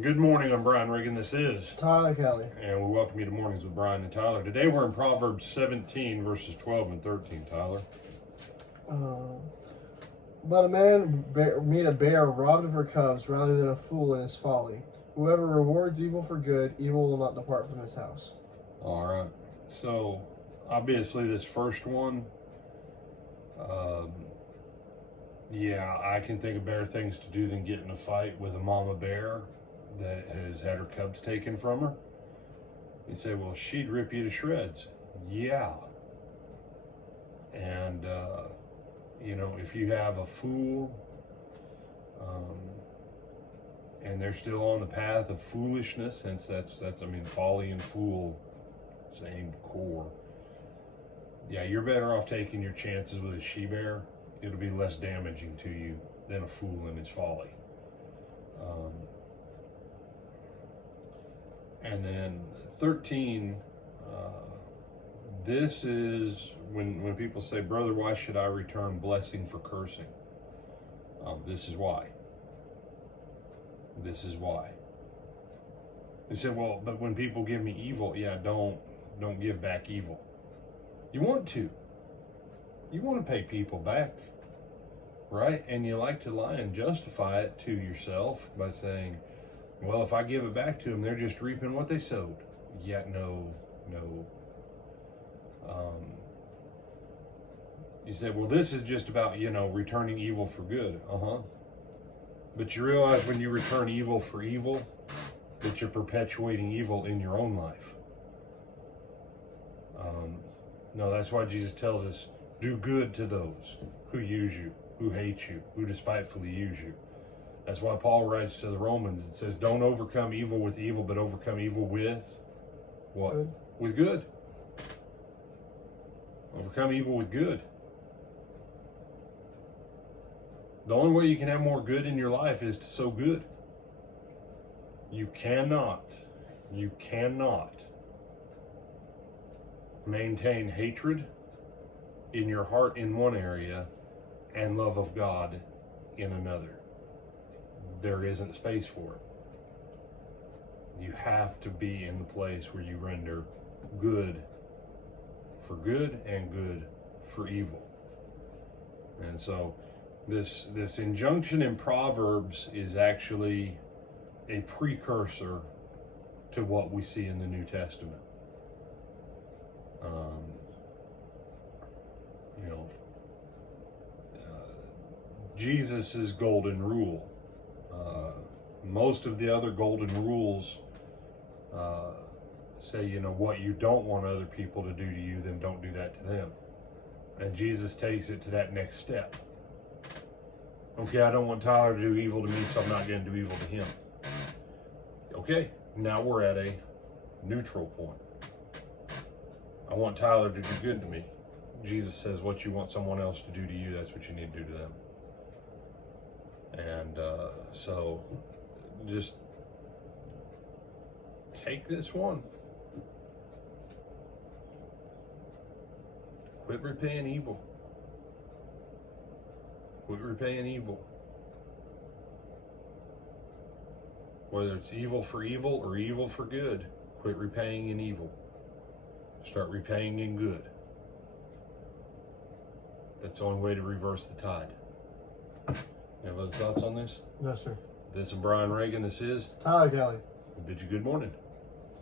Good morning, I'm Brian Reagan. This is Tyler Kelly. and we welcome you to Mornings with Brian and Tyler. Today we're in Proverbs 17, verses 12 and 13, Tyler. Let a man meet a bear robbed of her cubs rather than a fool in his folly. Whoever rewards evil for good, evil will not depart from his house. All right. So, obviously, this first one, I can think of better things to do than get in a fight with a mama bear that has had her cubs taken from her. You say, well, she'd rip you to shreds. Yeah. And, if you have a fool, and they're still on the path of foolishness, hence that's folly and fool, same core. Yeah, you're better off taking your chances with a she-bear. It'll be less damaging to you than a fool and his folly. And then 13, this is when people say, brother, why should I return blessing for cursing? This is why. This is why. They said, well, but when people give me evil, don't give back evil. You want to. You want to pay people back, right? And you like to lie and justify it to yourself by saying, well, if I give it back to them, they're just reaping what they sowed. Yet no. You said, well, this is just about, returning evil for good. But you realize when you return evil for evil, that you're perpetuating evil in your own life. No, that's why Jesus tells us, do good to those who use you, who hate you, who despitefully use you. That's why Paul writes to the Romans, it says, don't overcome evil with evil, but overcome evil with what? Good. With good. Overcome evil with good. The only way you can have more good in your life is to sow good. You cannot maintain hatred in your heart in one area and love of God in another. There isn't space for it. You have to be in the place where you render good for good and good for evil. And so this injunction in Proverbs is actually a precursor to what we see in the New Testament. Jesus's golden rule. Most of the other golden rules say, what you don't want other people to do to you, then don't do that to them. And Jesus takes it to that next step. Okay, I don't want Tyler to do evil to me, so I'm not going to do evil to him. Okay, now we're at a neutral point. I want Tyler to do good to me. Jesus says what you want someone else to do to you, that's what you need to do to them. And so just take this one. Quit repaying evil. Quit repaying evil. Whether it's evil for evil or evil for good, quit repaying in evil. Start repaying in good. That's the only way to reverse the tide. You have other thoughts on this? No, sir. This is Brian Reagan. This is Tyler Kelly. I bid you good morning.